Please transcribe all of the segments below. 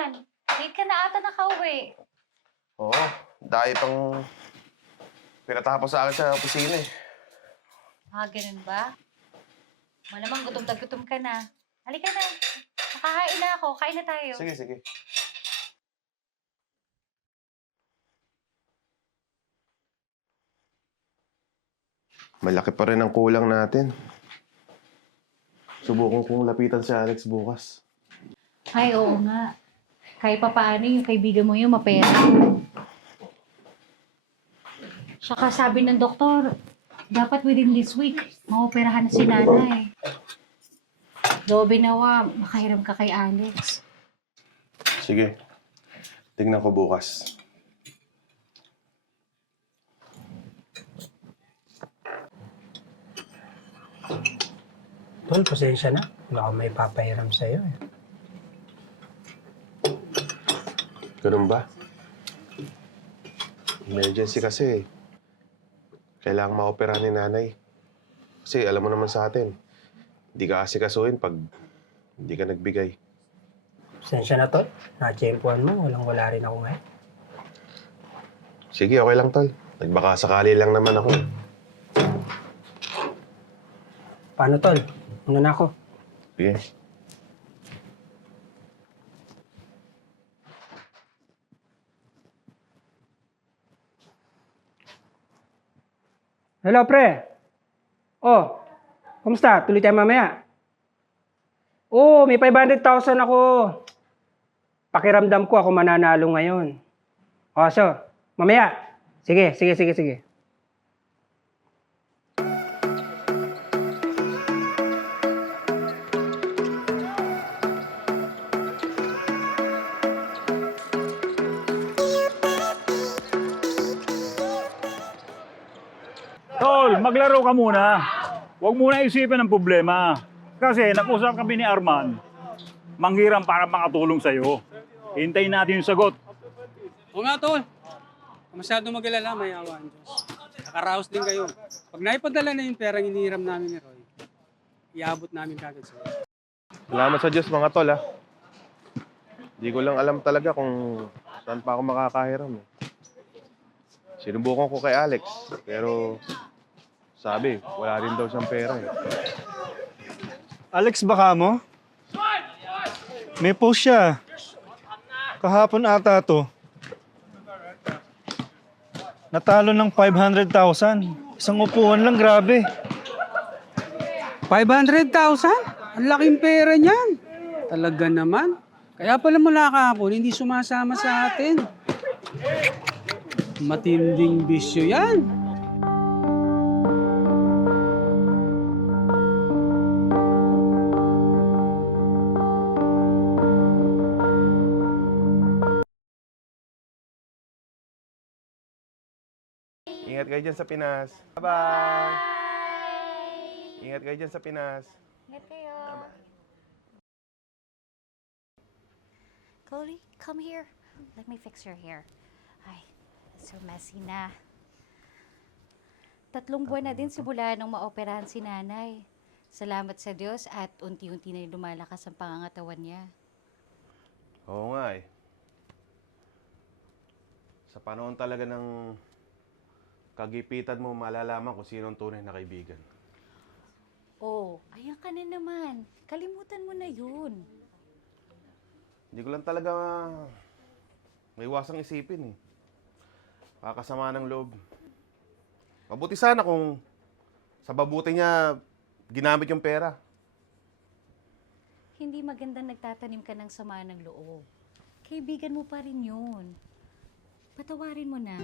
naman? Late ka na ata nakauwi. Oo, dahil pang pinatapos sa akin sa opisina eh. Ganun ba? Malamang gutom na gutom ka na. Halika na. Nakakain na ako. Kain na tayo. Sige, sige. Malaki pa rin ang kulang natin. Subukan kong lapitan si Alex bukas. Ay, oo nga. Kahit pa paano yung kaibigan mo yung mapera. Saka sabi ng doktor, dapat within this week, maoperahan na si nanay. Dobe nawa, makahiram ka kay Alex. Sige. Tingnan ko bukas. Tol, pasensya na. Wala akong may papahiram sa'yo eh. Ganun ba? Emergency kasi. Kailangan ma-opera ni nanay. Kasi alam mo naman sa atin, hindi ka asikasuhin pag hindi ka nagbigay. Pasensya na, Tol. Na-tsempuhan mo. Walang-wala rin ako ngayon. Sige, okay lang, tol. Nagbaka sakali lang naman ako. Paano, Tol? Una na ako. Sige. Hello, pre. Oh, kumusta? Tuloy tayo mamaya. Oo, may 500,000 ako. Pakiramdam ko ako mananalo ngayon. O, so, mamaya. Sige. Tol, maglaro ka muna. Huwag muna isipin ang problema. Kasi nag-usap kami ni Arman. Manghiram para makatulong sa'yo. Hintayin natin yung sagot. Oo nga, Tol. Masyado mag-alala, may awa ang Diyos. Nakaraos din kayo. Pag naipadala na yung perang inihiram namin ni Roy, iabot namin kagad sa'yo. Salamat sa Diyos, mga tol, ha. Hindi ko lang alam talaga kung saan pa ako makakahiram. Eh. Sinubukan ko kay Alex, pero sabi, wala rin daw siyang pera. Eh. Alex, baka mo? May post siya. Kahapon ata to. Natalo ng 500,000. Isang upuan lang, grabe. 500,000? Ang laking pera niyan. Talaga naman. Kaya pala mula kahapon, hindi sumasama sa atin. Matinding bisyo yan. Ingat kayo dyan sa Pinas. Bye-bye! Ingat kayo dyan sa Pinas. Ingat kayo. Chloe, come here. Let me fix your hair. Ay, so messy na. 3 buwan na din simula nung maoperahan si nanay. Salamat sa Diyos at unti-unti na lumalakas ang pangangatawan niya. Oo nga eh. Sa panahon talaga ng kagipitan mo, malalaman kung sino ang tunay na kaibigan. Oh, ayan ka na naman. Kalimutan mo na yun. Hindi ko lang talaga may iwasang isipin eh. Kakasama ng loob. Mabuti sana kung sa babuti niya ginamit yung pera. Hindi magandang nagtatanim ka ng sama ng loob. Kaibigan mo pa rin yun. Patawarin mo na.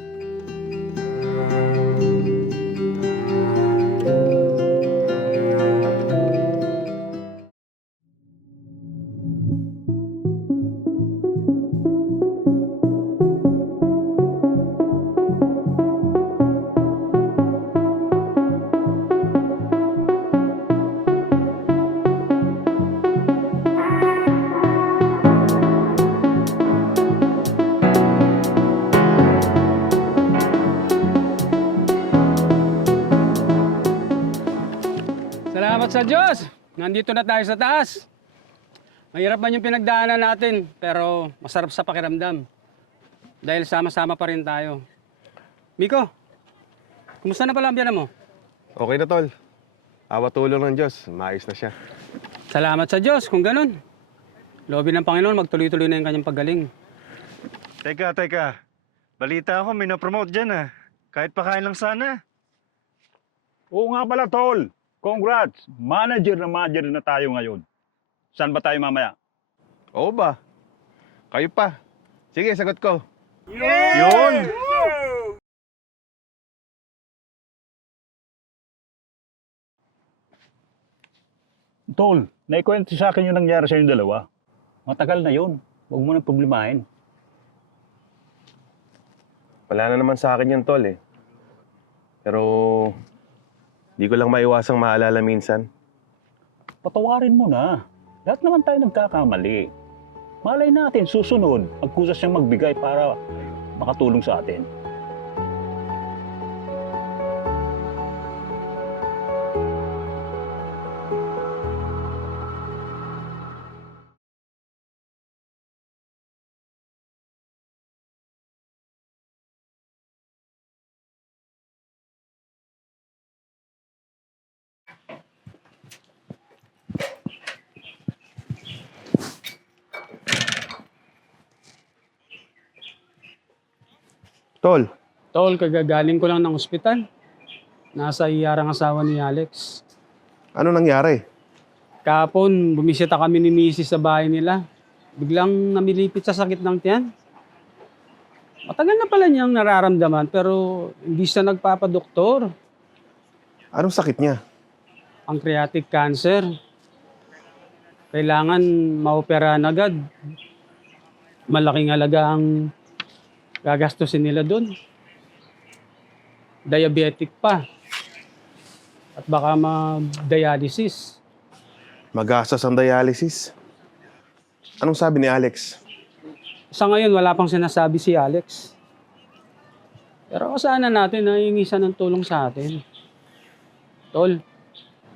Salamat sa Diyos. Nandito na tayo sa taas. Mahirap man yung pinagdaanan natin, pero masarap sa pakiramdam. Dahil sama-sama pa rin tayo. Miko, kumusta na pala ang biyanan mo? Okay na, tol. Awa tulong ng Diyos, maayos na siya. Salamat sa Diyos kung ganun. Loobin ng Panginoon, magtuloy-tuloy na yung kanyang paggaling. Teka. Balita ako, may na-promote dyan ah. Kahit pakain lang sana. Oo nga pala, tol. Congrats! Manager na tayo ngayon. Saan ba tayo mamaya? Oo ba? Kayo pa. Sige, sagot ko. Yun! Tol, naikwento sa akin yung nangyari sa yung dalawa. Matagal na yun. Huwag mo nang problemahin. Wala na naman sa akin yung tol eh. Pero, di ko lang maiwasang maalala minsan. Patawarin mo na. Lahat naman tayo nagkakamali. Malay natin, susunod, magkusas siyang magbigay para makatulong sa atin. Tol, Tol, kagagaling ko lang ng ospital. Nasa iyarang asawa ni Alex. ano nangyari? Kahapon, bumisita kami ni Mrs. sa bahay nila. Biglang namilipit sa sakit ng tiyan. Matagal na pala niyang nararamdaman pero hindi siya nagpapadoktor. Anong sakit niya? Pancreatic cancer. Kailangan maoperahan agad. Malaking halaga ang gagastusin nila doon. Diabetic pa. At baka ma-dialysis. Magastos ang dialysis. Anong sabi ni Alex? Sa ngayon, wala pang sinasabi si Alex. Pero kasana natin na hingi siya ng tulong sa atin. Tol,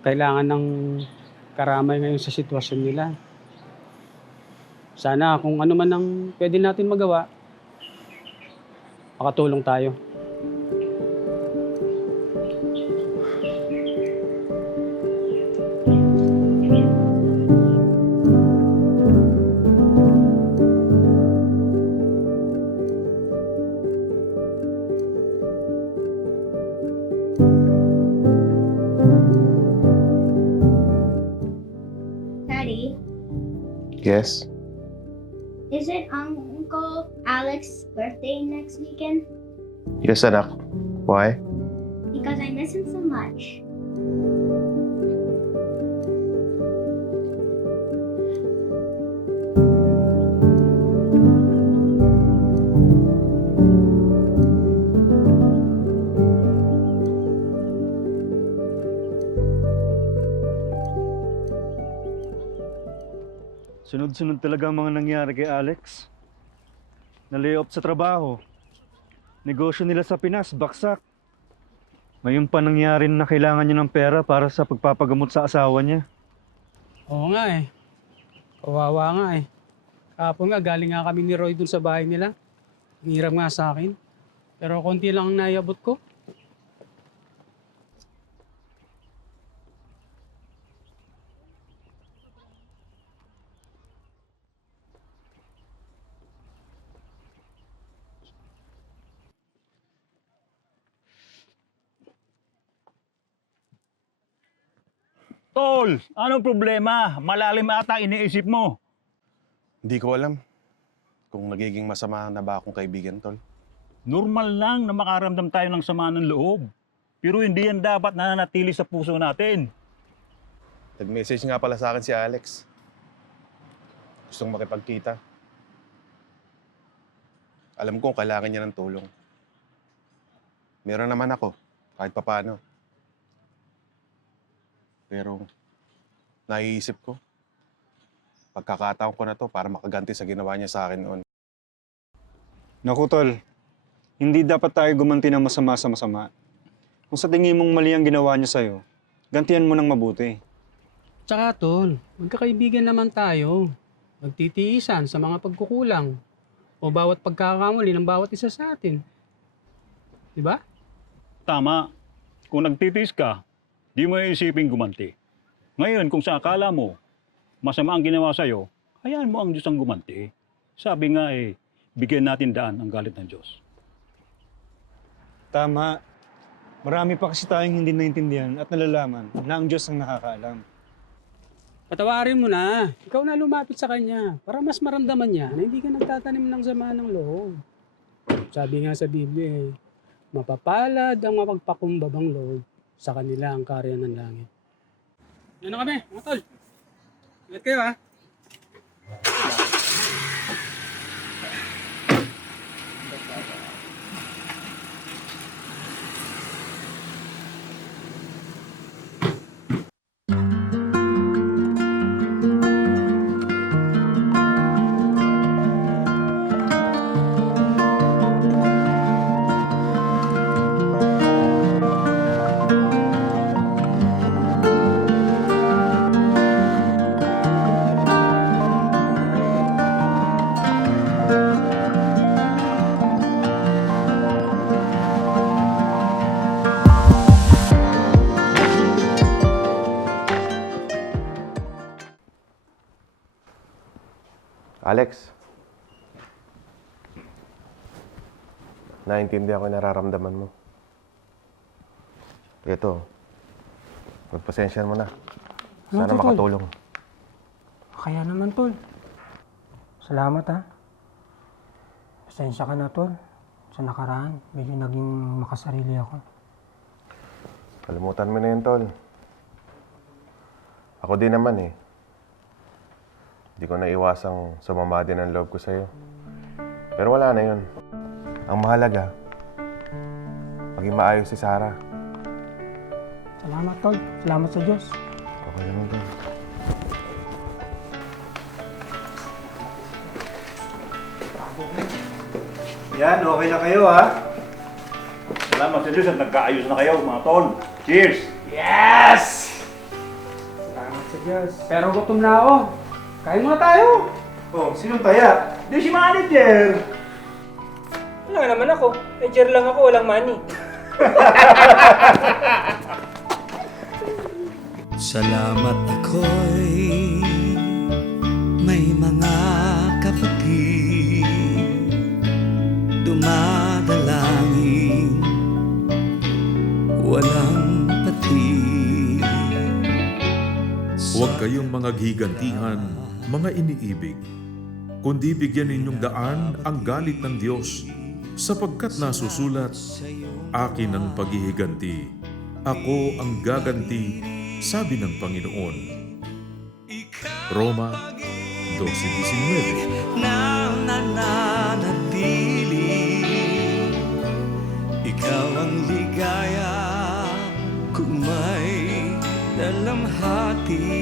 kailangan ng karamay ngayon sa sitwasyon nila. Sana kung ano man ang pwede natin magawa, makatulong tayo. Daddy, Yes. is it Uncle Alex's birthday next weekend? Yes, anak. Why? Because I miss him so much. Sunod-sunod talaga ang mga nangyari kay Alex. Na-layoff sa trabaho. Negosyo nila sa Pinas, baksak. Ngayon pa nangyari na kailangan niya ng pera para sa pagpapagamot sa asawa niya. Oo nga eh. Kawawa nga eh. Kahapon nga, galing nga kami ni Roy dun sa bahay nila. Ang hirap nga sa akin. Pero konti lang ang naiabot ko. Tol, anong problema? Malalim ata iniisip mo. Hindi ko alam kung nagiging masama na ba akong kaibigan, tol. Normal lang na makaramdam tayo ng sama ng loob. Pero hindi yan dapat nananatili sa puso natin. Nag-message nga pala sa akin si Alex. Gustong makipagkita. Alam kong kailangan niya ng tulong. Meron naman ako, kahit papaano. Pero, naiisip ko, pagkakataon ko na to para makaganti sa ginawa niya sa akin noon. Naku tol, hindi dapat tayo gumanti ng masama sa masama. Kung sa tingin mong mali ang ginawa niya sa'yo, gantihan mo ng mabuti. Tsaka tol, magkakaibigan naman tayo. magtitiisan sa mga pagkukulang o bawat pagkakamali ng bawat isa sa atin. Di ba? Tama. Kung nagtitiis ka, di mo iisipin gumanti. Ngayon, kung sa akala mo, masama ang ginawa sa'yo, hayaan mo ang Diyos ang gumanti. Sabi nga bigyan natin daan ang galit ng Diyos. Tama. Marami pa kasi tayong hindi naintindihan at nalalaman na ang Diyos ang nakakaalam. Patawarin mo na. Ikaw na lumapit sa kanya para mas maramdaman niya na hindi ka nagtatanim ng sama ng loob. Sabi nga sa Biblia, mapapalad ang mapagpakumbabang loob, sa kanila ang karya ng langit. Yan na kami, mga tol. Ingat kayo ha. Alex, naintindihan ko yung nararamdaman mo. Ito, magpasensya mo na. Sana Tol? makatulong. Kaya naman, Tol. Salamat, ha. Pasensya ka na, Tol. Sa nakaraan, medyo naging makasarili ako. Kalimutan mo na yun, Tol. Ako din naman Hindi ko naiwasang sumama din ang loob ko sa'yo. Pero wala na yun. Ang mahalaga, maging maayos si Sarah. Salamat, Tol. Salamat sa Diyos. Okay naman, Tol. Yan, okay na kayo ha? Salamat sa Diyos at nagkaayos na kayo, mga tol. Cheers! Salamat sa Diyos. Pero gutom na ako. Kain muna tayo. Oh, sinong taya? Di si manager! Wala naman ako. Major lang ako, walang money. Salamat ako'y may mga kapatid dumadalangin walang patid. Huwag kayong mga gigantihan, mga iniibig, kundi bigyan ninyong daan ang galit ng Diyos, sapagkat nasusulat, akin ang paghihiganti, ako ang gaganti, sabi ng Panginoon. Roma 12:19. Na nananatili, ikaw ang ligaya kung may dalamhati.